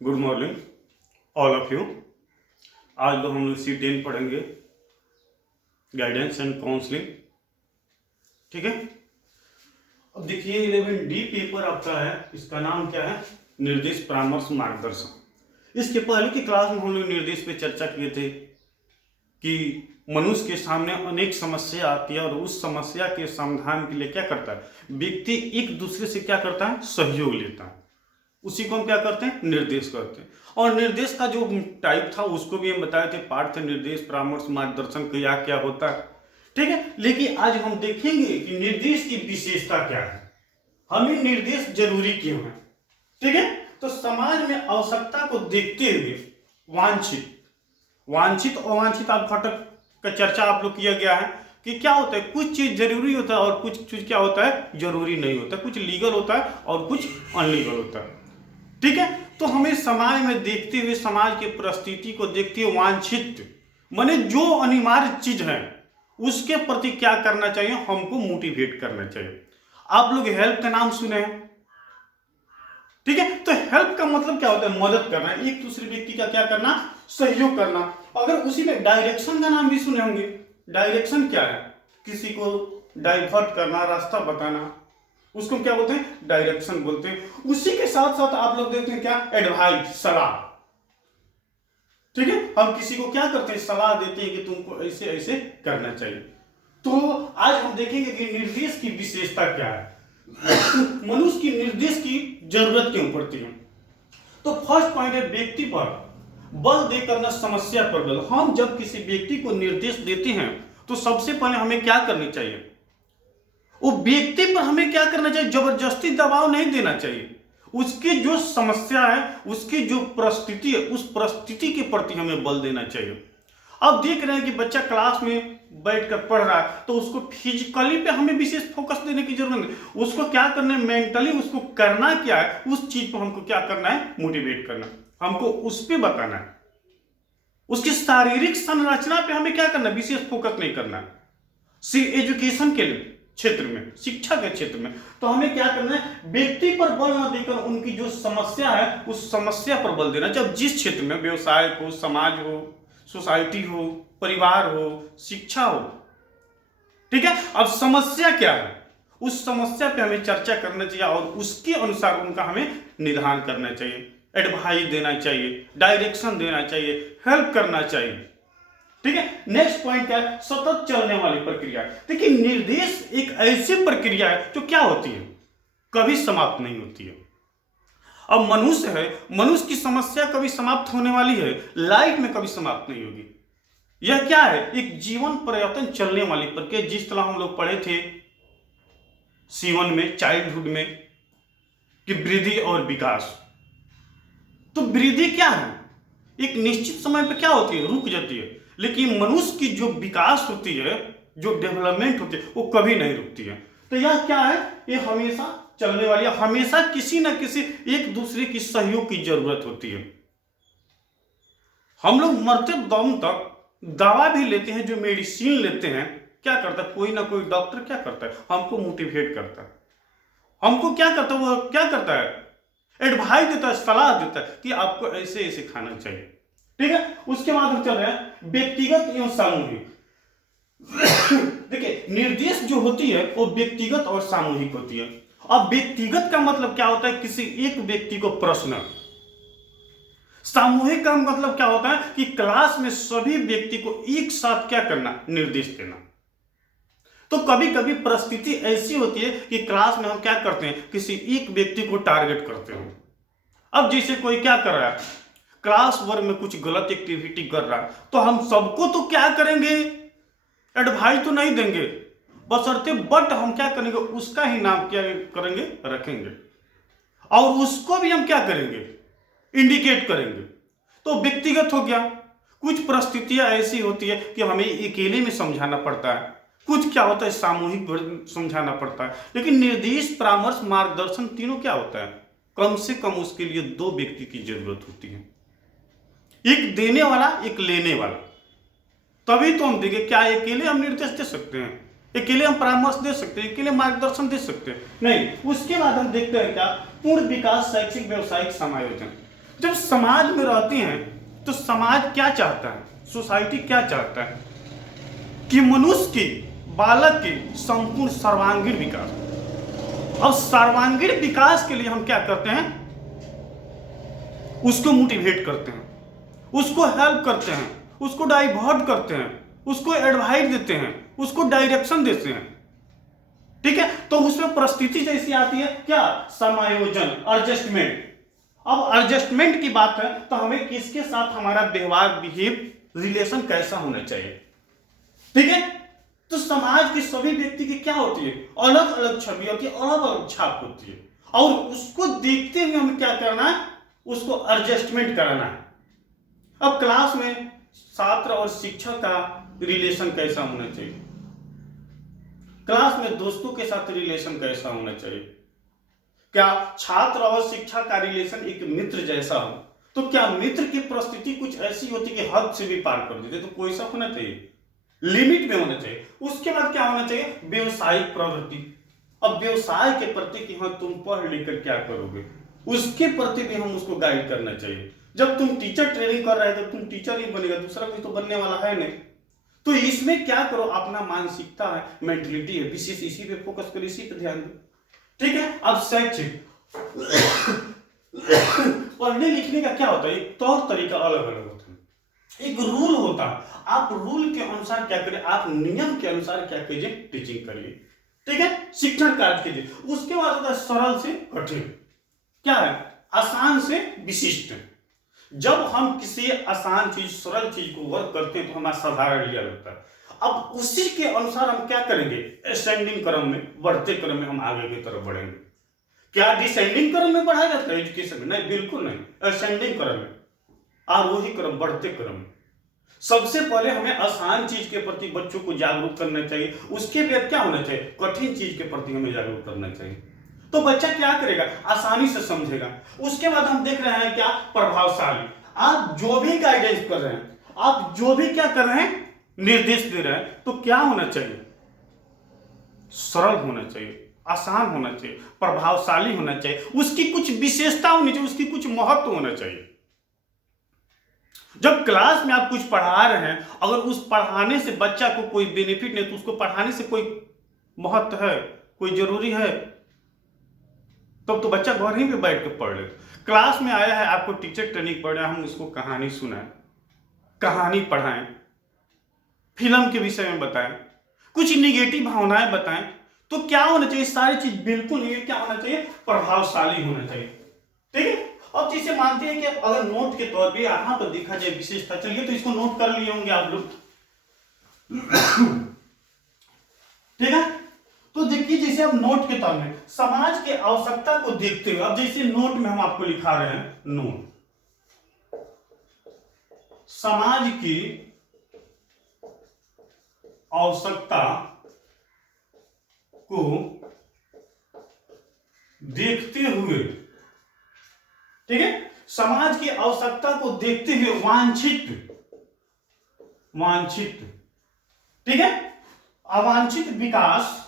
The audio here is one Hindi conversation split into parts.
Good morning all of you. आज तो हम लोग C10 पढ़ेंगे, गाइडेंस एंड काउंसलिंग। ठीक है। अब देखिए 11D पेपर आपका है, इसका नाम क्या है? निर्देश, परामर्श, मार्गदर्शन। इसके पहले की क्लास में हम लोग निर्देश पे चर्चा किए थे कि मनुष्य के सामने अनेक समस्या आती है और उस समस्या के समाधान के लिए क्या करता है व्यक्ति, एक दूसरे से क्या करता है, सहयोग लेता है। उसी को हम क्या करते हैं, निर्देश करते हैं। और निर्देश का जो टाइप था उसको भी हम बताए थे, पाठ थे निर्देश, परामर्श, मार्गदर्शन क्या क्या होता है। ठीक है। लेकिन आज हम देखेंगे कि निर्देश की विशेषता क्या है, हमें निर्देश जरूरी क्यों है। ठीक है। तो समाज में आवश्यकता को देखते हुए वांछित अवांछित घटक का चर्चा आप लोग किया गया है कि क्या होता है, कुछ चीज जरूरी होता है और कुछ चीज क्या होता है, जरूरी नहीं होता। कुछ लीगल होता है और कुछ अनलीगल होता है। ठीक है। तो हमें समाज में देखते हुए, समाज की परिस्थिति को देखते हुए वांछित माने जो अनिवार्य चीज है उसके प्रति क्या करना चाहिए, हमको मोटिवेट करना चाहिए। आप लोग हेल्प का नाम सुने हैं। ठीक है। तो हेल्प का मतलब क्या होता है, मदद करना, एक दूसरे व्यक्ति का क्या करना, सहयोग करना। अगर उसी में डायरेक्शन का नाम भी सुने होंगे। डायरेक्शन क्या है, किसी को डाइवर्ट करना, रास्ता बताना, उसको क्या बोलते हैं, डायरेक्शन बोलते हैं। उसी के साथ साथ आप लोग देखते हैं क्या, एडवाइस, सलाह। ठीक है। हम किसी को क्या करते हैं, सलाह देते हैं कि तुमको ऐसे ऐसे करना चाहिए। तो आज हम देखेंगे कि निर्देश की विशेषता क्या है, मनुष्य की निर्देश की जरूरत क्यों पड़ती है। तो फर्स्ट पॉइंट है, व्यक्ति पर बल देकर न समस्या पर बल। हम जब किसी व्यक्ति को निर्देश देते हैं तो सबसे पहले हमें क्या करनी चाहिए, वो व्यक्ति पर हमें क्या करना चाहिए, जबरदस्ती दबाव नहीं देना चाहिए। उसकी जो समस्या है, उसकी जो परिस्थिति है, उस परिस्थिति के प्रति हमें बल देना चाहिए। अब देख रहे हैं कि बच्चा क्लास में बैठकर पढ़ रहा है तो उसको फिजिकली पे हमें विशेष फोकस देने की जरूरत नहीं। उसको क्या करना है, मेंटली उसको करना क्या है, उस चीज पर हमको क्या करना है, मोटिवेट करना, हमको उस पर बताना है। उसकी शारीरिक संरचना पे हमें क्या करना है, विशेष फोकस नहीं करना है। एजुकेशन के लिए क्षेत्र में, शिक्षा के क्षेत्र में तो हमें क्या करना है, व्यक्ति पर बल न देकर उनकी जो समस्या है उस समस्या पर बल देना। जब जिस क्षेत्र में, व्यवसाय हो, समाज हो, सोसाइटी हो, परिवार हो, शिक्षा हो। ठीक है। अब समस्या क्या है, उस समस्या पे हमें चर्चा करना चाहिए और उसके अनुसार उनका हमें निदान करना चाहिए, एडवाइस देना चाहिए, डायरेक्शन देना चाहिए, हेल्प करना चाहिए। ठीक है। नेक्स्ट पॉइंट क्या है, सतत चलने वाली प्रक्रिया। देखिए निर्देश एक ऐसी प्रक्रिया है जो क्या होती है, कभी समाप्त नहीं होती है। अब मनुष्य है, मनुष्य की समस्या कभी समाप्त होने वाली है, लाइफ में कभी समाप्त नहीं होगी। यह क्या है, एक जीवन परिवर्तन चलने वाली प्रक्रिया। जिस तरह हम लोग पढ़े थे C1 में, चाइल्डहुड में, कि वृद्धि और विकास। तो वृद्धि क्या है, एक निश्चित समय पे क्या होती है, रुक जाती है। लेकिन मनुष्य की जो विकास होती है, जो डेवलपमेंट होती है, वो कभी नहीं रुकती है। तो यह क्या है, ये हमेशा चलने वाली है। हमेशा किसी न किसी एक दूसरे की सहयोग की जरूरत होती है। हम लोग मरते दम तक दवा भी लेते हैं, जो मेडिसिन लेते हैं, क्या करता है, कोई ना कोई डॉक्टर क्या करता है, हमको मोटिवेट करता है, हमको क्या करता है, वो क्या करता है, एडवाइस देता है, सलाह देता है कि आपको ऐसे ऐसे खाना चाहिए। ठीक है। उसके बाद हम चल रहे हैं व्यक्तिगत एवं सामूहिक। देखिए निर्देश जो होती है वो व्यक्तिगत और सामूहिक होती है। अब व्यक्तिगत का मतलब क्या होता है, किसी एक व्यक्ति को पर्सनल। सामूहिक का मतलब क्या होता है कि क्लास में सभी व्यक्ति को एक साथ क्या करना, निर्देश देना। तो कभी कभी परिस्थिति ऐसी होती है कि क्लास में हम क्या करते हैं, किसी एक व्यक्ति को टारगेट करते हैं। अब जैसे कोई क्या कर रहा है, क्लास वर्क में कुछ गलत एक्टिविटी कर रहा है, तो हम सबको तो क्या करेंगे, एडवाइस तो नहीं देंगे, बशर्ते बट हम क्या करेंगे, उसका ही नाम क्या करेंगे, रखेंगे, और उसको भी हम क्या करेंगे, इंडिकेट करेंगे। तो व्यक्तिगत हो गया। कुछ परिस्थितियां ऐसी होती है कि हमें अकेले में समझाना पड़ता है, कुछ क्या होता है सामूहिक समझाना पड़ता है। लेकिन निर्देश, परामर्श, मार्गदर्शन तीनों क्या होता है, कम से कम उसके लिए दो व्यक्ति की जरूरत होती है, एक देने वाला, एक लेने वाला। तभी तो हम देंगे। क्या अकेले हम निर्देश दे सकते हैं, अकेले हम परामर्श दे सकते हैं, अकेले मार्गदर्शन दे सकते हैं? नहीं। उसके बाद हम देखते हैं क्या, पूर्ण विकास, शैक्षिक, व्यवसायिक समायोजन। जब समाज में रहते हैं तो समाज क्या चाहता है, सोसाइटी क्या चाहता है कि मनुष्य के, बालक के संपूर्ण सर्वांगीण विकास। और सर्वांगीण विकास के लिए हम क्या करते हैं, उसको मोटिवेट करते हैं, उसको हेल्प करते हैं, उसको डाइवर्ट करते हैं, उसको एडवाइस देते हैं, उसको डायरेक्शन देते हैं। ठीक है, तो उसमें परिस्थिति जैसी आती है क्या, समायोजन, एडजस्टमेंट। अब एडजस्टमेंट की बात है तो हमें किसके साथ हमारा व्यवहार, बिहेव, रिलेशन कैसा होना चाहिए। ठीक है, तो समाज के सभी व्यक्ति की क्या होती है, अलग अलग छवि होती है, अलग अलग छाप होती है, और उसको देखते हुए हमें क्या करना है, उसको एडजस्टमेंट कराना है। अब क्लास में छात्र और शिक्षक का रिलेशन कैसा होना चाहिए, क्लास में दोस्तों के साथ रिलेशन कैसा होना चाहिए, क्या छात्र और शिक्षक का रिलेशन एक मित्र जैसा हो, तो क्या मित्र की परिस्थिति कुछ ऐसी होती कि हद से भी पार कर देते, तो कोई सा होना चाहिए, लिमिट में होना चाहिए। उसके बाद क्या होना चाहिए, व्यवसायिक प्रवृत्ति। अब व्यवसाय के प्रति कि हाँ तुम पढ़ लिख कर क्या करोगे, उसके प्रति भी हम उसको गाइड करना चाहिए। जब तुम टीचर ट्रेनिंग कर रहे हो तो तुम टीचर ही बनेगा, दूसरा कोई तो बनने वाला है नहीं। तो इसमें क्या करो, अपना मानसिकता है, मेंटलिटी है, विशेष इसी पे फोकस करो, इसी पे ध्यान दो। ठीक है, अब शैक्षिक पढ़ने लिखने का क्या होता है, एक तौर तरीका अलग अलग होता है, एक रूल होता है। आप रूल के अनुसार क्या करें, आप नियम के अनुसार क्या कीजिए, टीचिंग करिए। ठीक है, शिक्षण कार्य कीजिए। उसके बाद होता है सरल से कठिन, क्या है, आसान से विशिष्ट। जब हम किसी आसान चीज, सरल चीज को वर्क करते हैं तो हमारा साधारण लिया लगता है। अब उसी के अनुसार हम क्या करेंगे, असेंडिंग क्रम में, बढ़ते क्रम में हम आगे की तरफ बढ़ेंगे। क्या डिसेंडिंग क्रम में बढ़ाया जाता है एजुकेशन में, नहीं, बिल्कुल नहीं, असेंडिंग क्रम में, आरोही क्रम, बढ़ते क्रम में। सबसे पहले हमें आसान चीज के प्रति बच्चों को जागरूक करना चाहिए, उसके बाद क्या होना चाहिए, कठिन चीज के प्रति हमें जागरूक करना चाहिए। तो बच्चा क्या करेगा, आसानी से समझेगा। उसके बाद हम देख रहे हैं क्या, प्रभावशाली। आप जो भी गाइडेंस कर रहे हैं, आप जो भी क्या कर रहे हैं, निर्देश दे रहे हैं, तो क्या होना चाहिए, सरल होना चाहिए, आसान होना चाहिए, प्रभावशाली होना चाहिए, उसकी कुछ विशेषता होनी चाहिए, उसकी कुछ महत्व होना चाहिए। जब क्लास में आप कुछ पढ़ा रहे हैं, अगर उस पढ़ाने से बच्चा को कोई बेनिफिट नहीं, तो उसको पढ़ाने से कोई महत्व है, कोई जरूरी है, तब तो बच्चा घर ही में बैठ कर पढ़ ले। क्लास में आया है, आपको टीचर ट्रेनिंग पढ़ रहा है, हम उसको कहानी सुनाएं, कहानी पढ़ाएं, फिल्म के विषय में बताएं, कुछ निगेटिव भावनाएं बताएं, तो क्या होना चाहिए, सारी चीज बिल्कुल ये क्या होना चाहिए, प्रभावशाली होना चाहिए। ठीक है, अब जिसे मानते हैं कि अगर नोट के तौर पे यहां पर देखा जाए विशेषता, चलिए तो इसको नोट कर लिए होंगे आप लोग। ठीक है, तो देखिए जैसे अब नोट के तौर में समाज के आवश्यकता को देखते हुए, अब जैसे नोट में हम आपको लिखा रहे हैं, नोट समाज की आवश्यकता को देखते हुए, ठीक है, समाज की आवश्यकता को देखते हुए वांछित, ठीक है, अवांछित विकास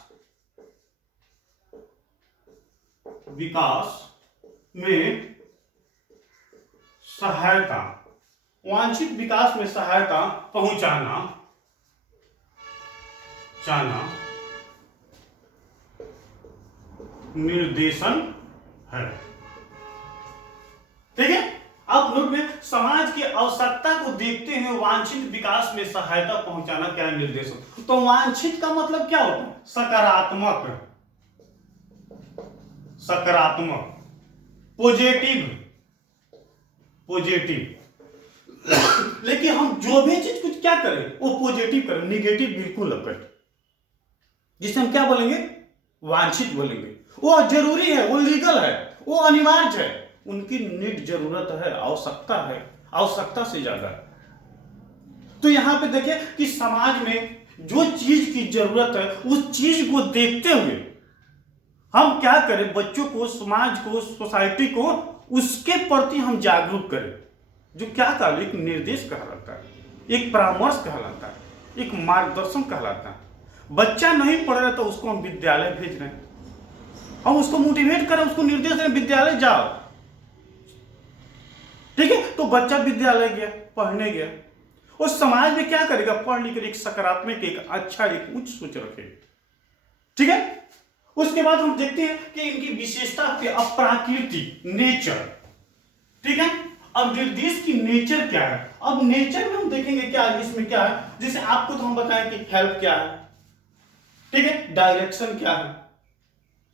में सहायता, वांछित विकास में सहायता पहुंचाना निर्देशन है। ठीक है, अब नोट में समाज की आवश्यकता को देखते हुए वांछित विकास में सहायता पहुंचाना क्या है, निर्देशन। तो वांछित का मतलब क्या होता है, सकारात्मक, पॉजिटिव। लेकिन हम जो भी चीज कुछ क्या करें, वो पॉजिटिव करें, निगेटिव बिल्कुल न करें, जिसे हम क्या बोलेंगे, वांछित बोलेंगे। वो जरूरी है, वो लीगल है, वो अनिवार्य है, उनकी नीड, जरूरत है, आवश्यकता है, आवश्यकता से ज्यादा। तो यहां पे देखिए कि समाज में जो चीज की जरूरत है, उस चीज को देखते हुए हम क्या करें, बच्चों को, समाज को, सोसाइटी को उसके प्रति हम जागरूक करें। जो क्या कहलाता है, एक निर्देश कहलाता है, एक परामर्श कहलाता है, एक मार्गदर्शन कहलाता है। बच्चा नहीं पढ़ रहा तो उसको हम विद्यालय भेज रहे हैं, हम उसको मोटिवेट करें, उसको निर्देश दें, विद्यालय जाओ, ठीक है, तो बच्चा विद्यालय गया, पढ़ने गया, और समाज में क्या करेगा, पढ़ लिख कर एक सकारात्मक, एक अच्छा, एक उच्च सोच रखेगा। ठीक है, उसके बाद हम देखते हैं कि इनकी विशेषता प्रकृति, नेचर। ठीक है, अब निर्देश की नेचर क्या है, अब नेचर में हम देखेंगे क्या इसमें क्या है, जैसे आपको तो हम बताएं कि हेल्प क्या है, ठीक है, डायरेक्शन क्या है,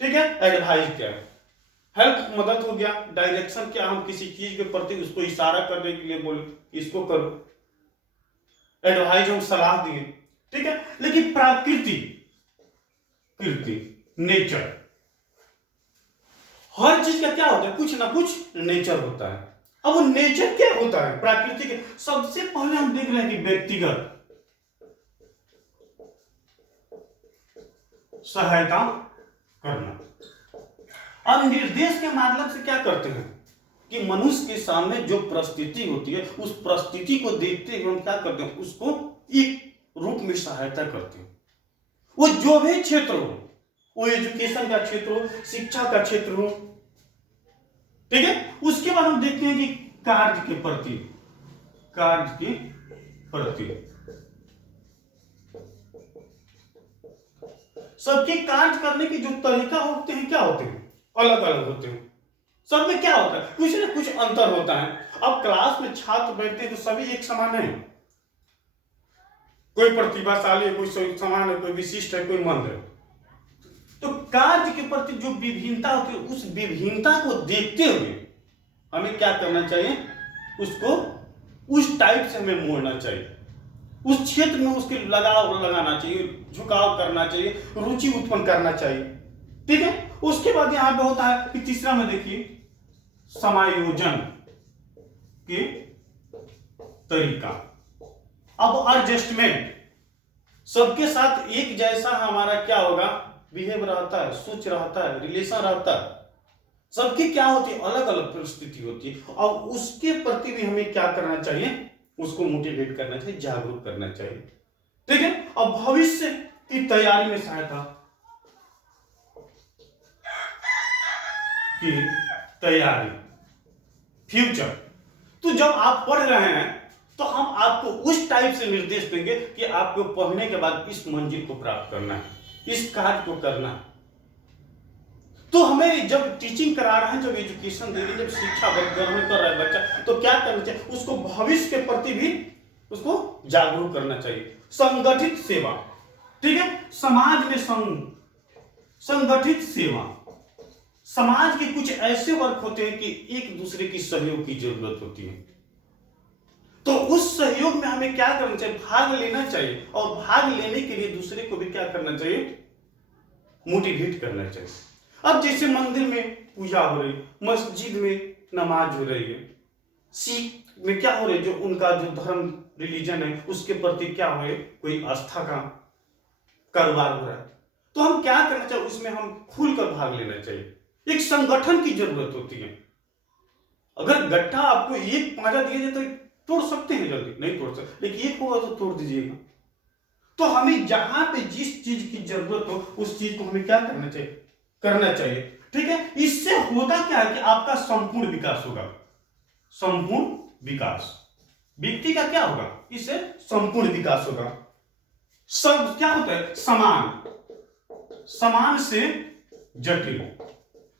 ठीक है, एडवाइस क्या है। हेल्प मदद हो गया, डायरेक्शन क्या, हम किसी चीज के प्रति उसको इशारा करने के लिए बोले इसको करो, एडवाइस हम सलाह दिए। ठीक है, लेकिन प्रकृति, नेचर, हर चीज का क्या होता है, कुछ ना कुछ नेचर होता है। अब वो नेचर क्या होता है प्रकृति के, सबसे पहले हम देख रहे हैं कि व्यक्तिगत सहायता करना। अब निर्देश के माध्यम से क्या करते हैं कि मनुष्य के सामने जो परिस्थिति होती है, उस परिस्थिति को देखते हुए हम क्या करते हैं, उसको एक रूप में सहायता करते हैं। वो जो भी क्षेत्र हो, वो एजुकेशन का क्षेत्र हो, शिक्षा का क्षेत्र हो, ठीक है। उसके बाद हम देखते हैं कि कार्य के प्रति, सबके कार्य करने के जो तरीका होते हैं क्या होते हैं, अलग अलग होते हैं। सब में क्या होता है, कुछ ना कुछ अंतर होता है। अब क्लास में छात्र बैठते हैं तो सभी एक समान है, कोई प्रतिभाशाली है, कोई समान है, कोई विशिष्ट है, कोई मंद है। तो कार्य के प्रति जो विभिन्नता होती है, उस विभिन्नता को देखते हुए हमें क्या करना चाहिए, उसको उस टाइप से हमें मोड़ना चाहिए, उस क्षेत्र में उसके लगाव लगाना चाहिए, झुकाव करना चाहिए, रुचि उत्पन्न करना चाहिए। ठीक है, उसके बाद यहां पे होता है कि तीसरा में देखिए समायोजन के तरीका। अब एडजस्टमेंट, सबके साथ एक जैसा हमारा क्या होगा, बिहेव रहता है, सोच रहता है, रिलेशन रहता है। सबकी क्या होती है, अलग अलग परिस्थिति होती है, और उसके प्रति भी हमें क्या करना चाहिए, उसको मोटिवेट करना चाहिए, जागरूक करना चाहिए। ठीक है, अब भविष्य की तैयारी में सहायता की तैयारी, फ्यूचर। तो जब आप पढ़ रहे हैं तो हम आपको उस टाइप से निर्देश देंगे कि आपको पढ़ने के बाद इस मंजिल को प्राप्त करना है, इस कार्य को करना है। तो हमें जब टीचिंग करा रहे हैं, जब एजुकेशन दे रहे हैं, जब शिक्षा ग्रहण कर रहा है बच्चा, तो क्या करना चाहिए, उसको भविष्य के प्रति भी उसको जागरूक करना चाहिए। संगठित सेवा, ठीक है, समाज में संगठित सेवा। समाज के कुछ ऐसे वर्ग होते हैं कि एक दूसरे की सहयोग की जरूरत होती है, तो उस सहयोग में हमें क्या करना चाहिए, भाग लेना चाहिए, और भाग लेने के लिए दूसरे को भी क्या करना चाहिए, मोटिवेट करना चाहिए। अब जैसे मंदिर में पूजा हो रही, मस्जिद में नमाज हो रही है, सिख में क्या हो रही है, जो उनका जो धर्म रिलीजन है उसके प्रति क्या हो रही है, कोई आस्था का कारोबार हो रहा है, तो हम क्या करना चाहिए, उसमें हम खुलकर भाग लेना चाहिए। एक संगठन की जरूरत होती है। अगर गट्ठा आपको एक पांजा दिया जाए तो तोड़ सकते हैं, जल्दी नहीं तोड़ सकते, लेकिन एक होगा तो तोड़ दीजिएगा। तो हमें जहां पे जिस चीज की जरूरत हो उस चीज को हमें क्या करना चाहिए, ठीक है। इससे होता क्या है कि आपका संपूर्ण विकास होगा, संपूर्ण विकास व्यक्ति का क्या होगा, इससे संपूर्ण विकास होगा। सब क्या होता है, समान से जटिल।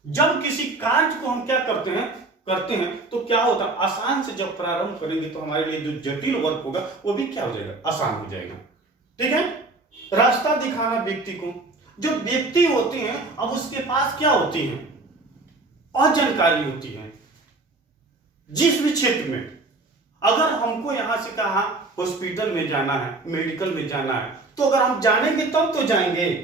जब किसी कार्य को हम क्या करते हैं तो क्या होता है, आसान से जब प्रारंभ करेंगे तो हमारे लिए जो जटिल वर्क होगा वो भी क्या हो जाएगा, आसान हो जाएगा। ठीक है, रास्ता दिखाना व्यक्ति को। जो व्यक्ति होते हैं, अब उसके पास क्या होती है, अजानकारी होती है। जिस भी क्षेत्र में, अगर हमको यहां से कहा हॉस्पिटल में जाना है, मेडिकल में जाना है, तो अगर हम जानेंगे तब तो जाएंगे।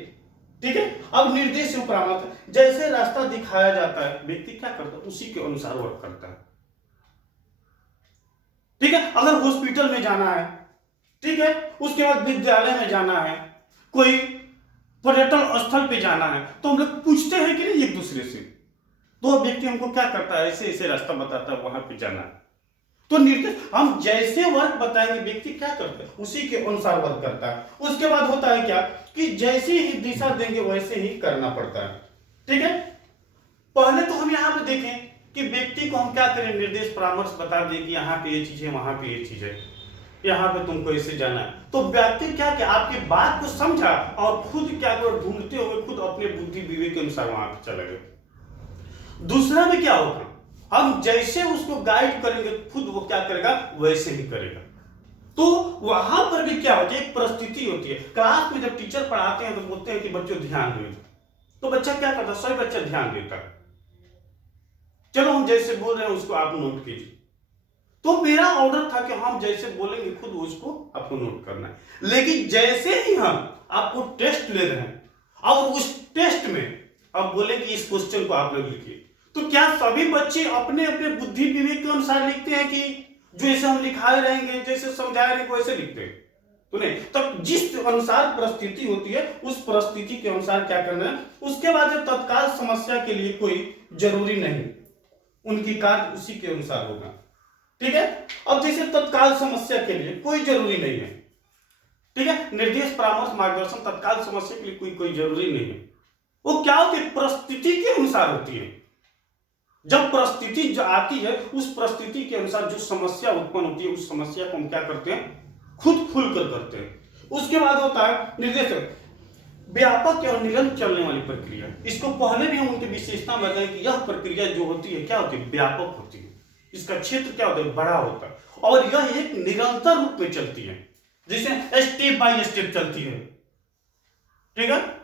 ठीक है, अब निर्देश से परामर्श, जैसे रास्ता दिखाया जाता है व्यक्ति क्या करता है, उसी के अनुसार वर्क करता है। ठीक है, अगर हॉस्पिटल में जाना है, ठीक है, उसके बाद विद्यालय में जाना है, कोई पर्यटन स्थल पे जाना है, तो हम लोग पूछते हैं कि नहीं एक दूसरे से, तो व्यक्ति हमको क्या करता है, ऐसे ऐसे रास्ता बताता है, वहां पे जाना है। तो निर्देश हम जैसे वर्क बताएंगे व्यक्ति क्या करता है, उसी के अनुसार वर्क करता है। उसके बाद होता है क्या कि जैसी ही दिशा देंगे वैसे ही करना पड़ता है। ठीक है, पहले तो हम यहां पे देखें कि व्यक्ति को हम क्या करें, निर्देश परामर्श बता दें कि यहाँ पे ये चीज है, वहां पे ये चीज है, यहाँ पे तुमको ऐसे जाना है। तो व्यक्ति क्या क्या आपकी बात को समझा और खुद क्या करो, ढूंढते हुए खुद अपने बुद्धि विवेक के अनुसार वहां पे चला गया। दूसरा में क्या होगा, हम जैसे उसको गाइड करेंगे खुद वो क्या करेगा वैसे ही करेगा। तो वहां पर भी क्या होती है, एक परिस्थिति होती है। क्लास में जब टीचर पढ़ाते हैं तो बोलते हैं कि बच्चों ध्यान दो, तो बच्चा क्या करता है, सभी बच्चा ध्यान देता है। चलो हम जैसे बोल रहे हैं उसको आप नोट कीजिए। तो मेरा ऑर्डर था कि हम जैसे बोलेंगे खुद उसको आपको नोट करना है। लेकिन जैसे ही हम आपको टेस्ट ले रहे हैं और उस टेस्ट में अब बोलेंगे इस क्वेश्चन को आप लोग लिखिए, तो क्या सभी बच्चे अपने अपने बुद्धि विवेक के अनुसार लिखते हैं कि जैसे हम लिखाए रहेंगे, जैसे समझाए रहेंगे वैसे लिखते हैं? तो नहीं। तब जिस अनुसार परिस्थिति होती है उस परिस्थिति के अनुसार क्या करना है। उसके बाद जब तत्काल समस्या के लिए कोई जरूरी नहीं, उनकी कार्य उसी के अनुसार होगा। ठीक है। अब जैसे तत्काल समस्या के लिए कोई जरूरी नहीं है, ठीक है, निर्देश परामर्श मार्गदर्शन तत्काल समस्या के लिए कोई जरूरी नहीं है। वो क्या होती है, परिस्थिति के अनुसार होती है। जब परिस्थिति जो आती है उस परिस्थिति के अनुसार जो समस्या उत्पन्न होती है उस समस्या को हम क्या करते हैं, खुद खुलकर करते हैं। उसके बाद होता है निर्देश व्यापक और निरंतर चलने वाली प्रक्रिया। इसको पहले भी हम उनकी विशेषता बताएं कि यह प्रक्रिया जो होती है क्या होती है, व्यापक होती है। इसका क्षेत्र क्या होता है, बड़ा होता है और यह एक निरंतर रूप में चलती है, जैसे स्टेप बाय स्टेप चलती है। ठीक है।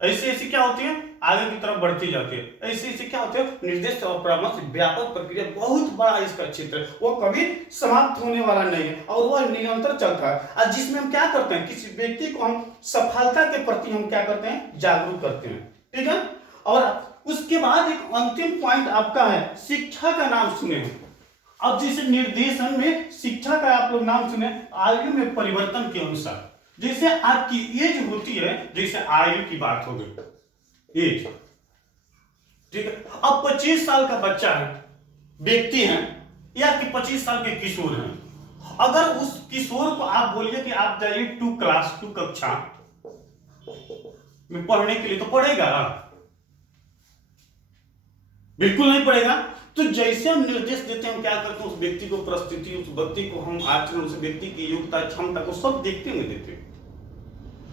ऐसे ऐसे क्या होती है, आगे की तरफ बढ़ती जाती है। ऐसे ऐसे क्या होते हैं, निर्देश और परामर्श व्यापक प्रक्रिया, बहुत बड़ा इसका क्षेत्र है, वो कभी समाप्त होने वाला नहीं है और वह निरंतर चलता है। और जिसमें हम क्या करते हैं, किसी व्यक्ति को हम सफलता के प्रति हम क्या करते हैं, जागरूक करते हैं। ठीक है। और उसके बाद एक अंतिम पॉइंट आपका है, शिक्षा का नाम सुने हैं। अब जैसे निर्देशन में शिक्षा का आप लोग नाम सुने, आयु में परिवर्तन के अनुसार। जैसे आपकी एज होती है, जैसे आयु की बात हो गई एज, ठीक है। अब 25 साल का बच्चा है, व्यक्ति है, या कि 25 साल के किशोर हैं। अगर उस किशोर को आप बोलिए कि आप जाइए क्लास 2 कक्षा में पढ़ने के लिए, तो पढ़ेगा? बिल्कुल नहीं पढ़ेगा। तो जैसे हम निर्देश देते हैं, हम क्या करते हैं, उस व्यक्ति को परिस्थिति, उस व्यक्ति को हम आचरण, उस व्यक्ति की योग्यता क्षमता को सब देखते हुए देते हैं।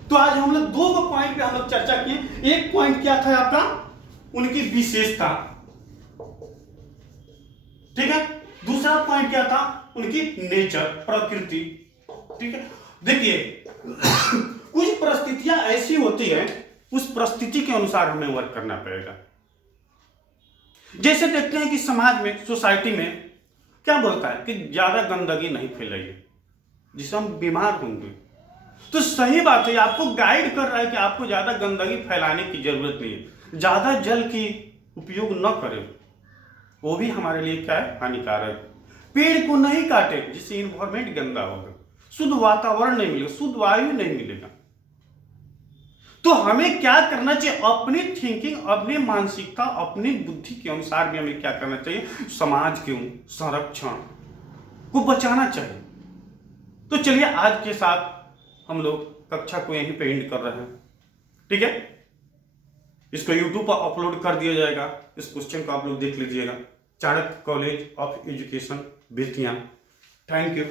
तो आज हम लोग 2 पॉइंट पे हम लोग चर्चा किए। एक पॉइंट क्या था आपका, उनकी विशेषता, ठीक है। दूसरा पॉइंट क्या था, उनकी नेचर, प्रकृति। ठीक है। देखिए कुछ परिस्थितियां ऐसी होती है, उस परिस्थिति के अनुसार हमें वर्क करना पड़ेगा। जैसे देखते हैं कि समाज में, सोसाइटी में क्या बोलता है कि ज्यादा गंदगी नहीं फैलाइए, जिससे हम बीमार होंगे। तो सही बात है, आपको गाइड कर रहा है कि आपको ज्यादा गंदगी फैलाने की जरूरत नहीं है। ज्यादा जल की उपयोग न करें, वो भी हमारे लिए क्या है, हानिकारक। पेड़ को नहीं काटे, जिससे इन्वायरमेंट गंदा होगा, शुद्ध वातावरण नहीं मिलेगा, शुद्ध वायु नहीं मिलेगा। तो हमें क्या करना चाहिए, अपनी थिंकिंग, अपनी मानसिकता, अपनी बुद्धि के अनुसार भी हमें क्या करना चाहिए, समाज के संरक्षण को बचाना चाहिए। तो चलिए आज के साथ हम लोग कक्षा को यहीं पे एंड कर रहे हैं। ठीक है। इसको YouTube पर अपलोड कर दिया जाएगा। इस क्वेश्चन को आप लोग देख लीजिएगा। Chanakya college of education Bettiah. Thank you.